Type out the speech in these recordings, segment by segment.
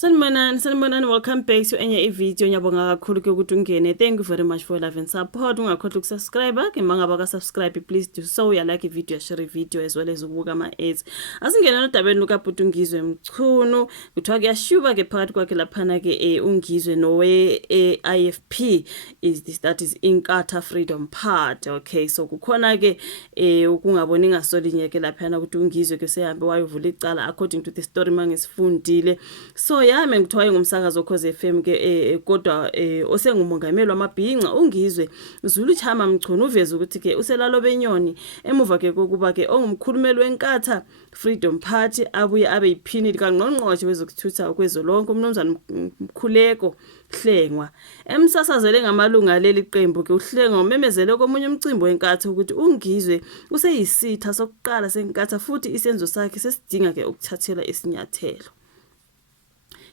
Sanibonani, welcome back to enye i-video. Ngiyabonga kakhulu ke ukuthi ungene. Thank you very much for your love and support. Ungakhohlwa ukusubscribe ke mangaba ka subscribe, please do so. Ya like i-video, share i-video as well as ukubuka ama-ads. Asingena nodabeni lukaBhuti Ungizwe Mchunu. Kuthiwa kuyashuba ke phakathi kwakhe laphana ke Ungizwe nowe IFP that is Inkatha Freedom Party. Okay, so kukhona ke ukungaboni ngasolinye ke laphana ukuthi Ungizwe ke sehambe wayovula icala according to the story mangisifundile. So yami ngithiwa ngumsakazo Ukhozi FM ke kodwa osengumongameli wamabhinqa Ungizwe Zulu Chama Mchunu uveza ukuthi ke uselalo benyoni emuva ke kokuba ke ongumkhulumeli weNkatha Freedom Party abuye abe yiphini likaNgqongqoshe wezokuthutha kwezolonke uMnumzane Mkhuleko Hlengwa emsasazele ngamalunga leli qembu ke uHlengwa umemezele komunye umcimbi weNkatha ukuthi Ungizwe useyisitha sokuqala seNkatha futhi isenzo sakhe sesidinga ke ukuthathela isinyathelo.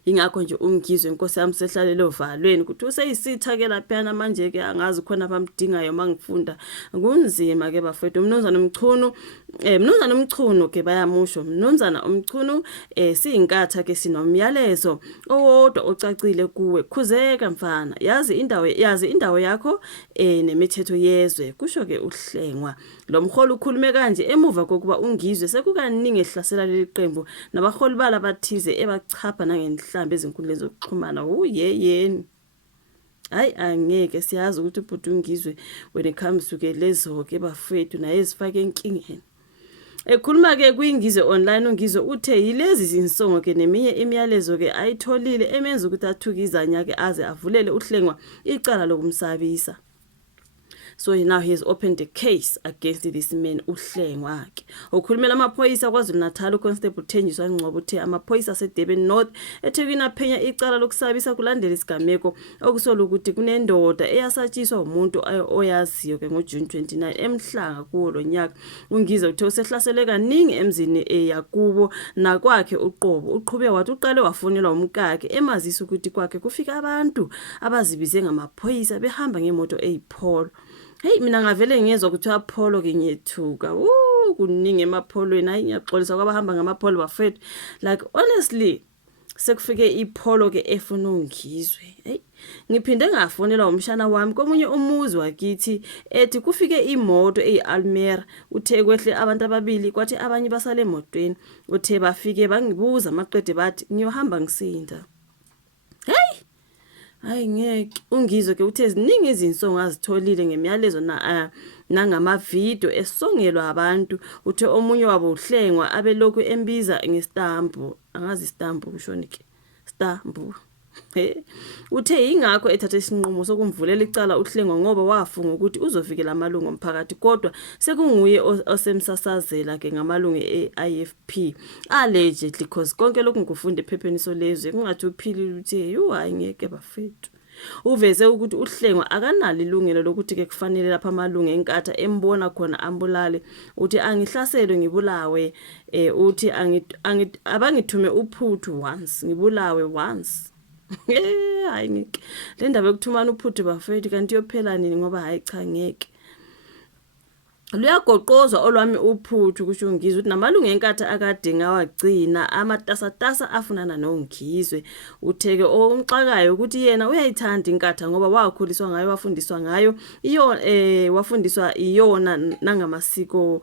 Ingakho nje Ungizwe inkosi yami sehlalele ovalweni ukuthi useyisitha ke laphana manje ke angazi khona abamdingayo mangifunda kunzima ke bafethu Mnumzane Mchunu ke bayamusho Mnumzane Mchunu siyinkatha ke sinomyalezo owodwa ocacile kuwe khuzeka mfana yazi indawo yakho nemithetho yezwe kusho ke uHlengwa lo mholi ukhulume kanje emuva kokuba Ungizwe sekukaningi ehlasela leli qembu nabaholi bala bathize ebachapha nangenhlambe ezinkundleni zokuxhumana uyeyeni hayi angeke siyazi ukuthi uBhuti Ungizwe when it comes to ke lezo ke bafethu naye ezifake enkingeni ekhuluma ke kuIngizwe online Ungizwe uthe yilezi zinsongo ke neminye imiyalezo ke ayitholile emenza ukuthi athukizanya ke aze avulele uHlengwa icala lokumsabisa. So now he has opened a case against this man uHlengwa ke. Ukhulumela amaphoyisa kwaZulu Natal uConstable Thenjiswa Ngcobo uthe amaphoyisa aseDurban North eThekwini aphenya icala lokusabisa kulandela isigameko okusola ukuthi kunendoda eyasatshiswa umuntu oyaziyo ke ngoJune 29 emhlanga kuwo lonyaka. Ungizwe uthe usehlasele kaningi emzini yakubo nakwakhe uqobo uqhubeka wathi uqale wafonelwa umkakhe emazisa ukuthi kwakhe kufika abantu abazibize ngamaphoyisa behamba ngemoto eyipholo. Hey mina ngavele ngiyezwa ukuthi apholo ke ngiyethuka kuningi emapholweni hayi ngiyaxolisa kwabahamba ngamapholo bafethu like honestly sekufike ipholo ke efuna Ungizwe hey ngiphinde ngafonela umshana wami komunye umuzi wakithi ethi kufike imoto eyiAlmera uthe kwehle abantu ababili kwathi abanye basale emotweni uthe bafike bangibuza amaqede bathi ngiyohamba ngisinda hey hayi ngeke Ungizwe ke uthe ziningi izinsongo azitholile ngemiyalezo nangamavideo esongelwa abantu uthe omunye wabo uHlengwa abelokhu embiza ngestampu angazi istampu kushoni ke stampu uthe ingakho ethatha isinqumo sokumvulela icala uHlengwa ngoba wafunga ukuthi uzovikela amalungu omphakathi kodwa sekunguye osemsasazela ke ngamalungu eIFP allegedly because konke lokhu ngikufunde ephepheniso lezwe kungathi uphilile uthe hayi ngeke bafethu uveze ukuthi uHlengwa akanalo ilungelo lokuthi ke kufanele lapha amalungu eNkatha embona khona ambulale uthi angihlaselwe ngibulawe uthi abangithume uphuthu once ngibulawe once hayi ngeke le ndaba yokuthumana uphuthu bafethu kanti yophela nini ngoba hayi cha ngeke luyagoqozwa olwami uphuthu kusho Ungizwe ukuthi namalungu eNkatha akadinga wagcina amatasatasa afunana noNgizwe utheke omxakayo ukuthi yena uyayithanda iNkatha ngoba wakhuliswa ngayo wafundiswa ngayo wafundiswa iyona nangamasiko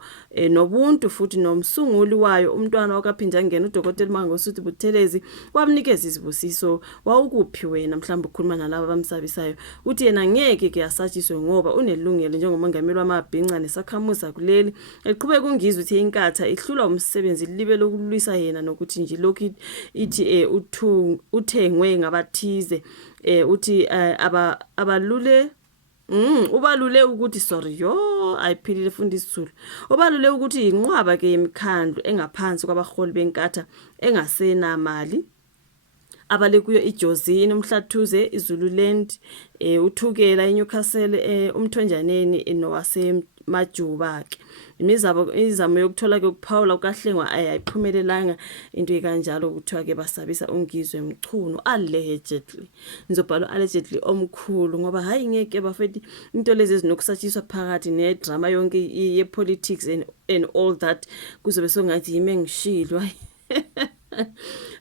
nobuntu futhi nomsunguli wayo umntwana wakaphinda ngena uDokotela Mangosuthu Buthelezi wamnikeza izibusiso wawukuphi wena mhlawumbe ukukhuluma nalabo bamsabisayo uthi yena ngeke ke asatshiswe ngoba unelungelo njengomongameli wamabhinqa nesakhamuza kuleli eqhubeka Ungizwe uthi iNkatha ihlula umsebenzi libe lokulwisa yena nokuthi nje lokhu ithi uthengwe ngabathize uthi abalule ubalule ukuthi sorry ayiphilile fundi isizulu ubalule ukuthi inqwaba ke yemikhandlo engaphansi kwabaholi beNkatha engasenamali abale kuyo iJozini uMhlathuze iZululand uThukela eNewcastle umthonjaneni nowasemajuba ke izamo yokuthola ke ukuphawula uKaHlengwa ayiphumelelanga into ekanjalo ukuthiwa ke basabisa Ungizwe Mchunu allegedly ngizobhala allegedly omkhulu ngoba hayi ngeke bafethi into lezi ezinokusatshiswa phakathi nedrama yonke ye politics and all that kuzobe songathi yime ngishilwa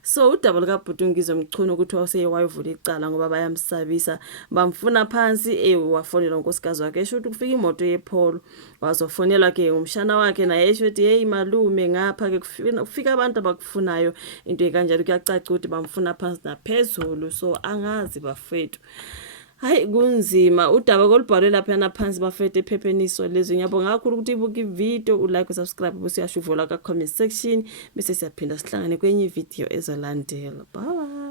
So udaba likaBhuti uNgizwe Mchunu ukuthi wayevula icala ngoba bayamsabisa bamfuna phansi wafonela unkosikazi wakhe esho ukuthi kufika imoto yePholo wazofonelwa ke umshana wakhe naye esho ukuthi hey malume ngapha ke kufika abantu abakufunayo into ekanjalo kuyacaca ukuthi bamfuna phansi naphezulu so angazi bafethu. Hayi kunzima udaba kolubhalwe lapha phansi bafethu ephepheniso lezi ngiyabonga kakhulu ukuthi ibuka ivideo ulike usubscribe bese uyashuvula ka comment section bese siyaphinda sihlangane kwenye video ezolandela. Bye.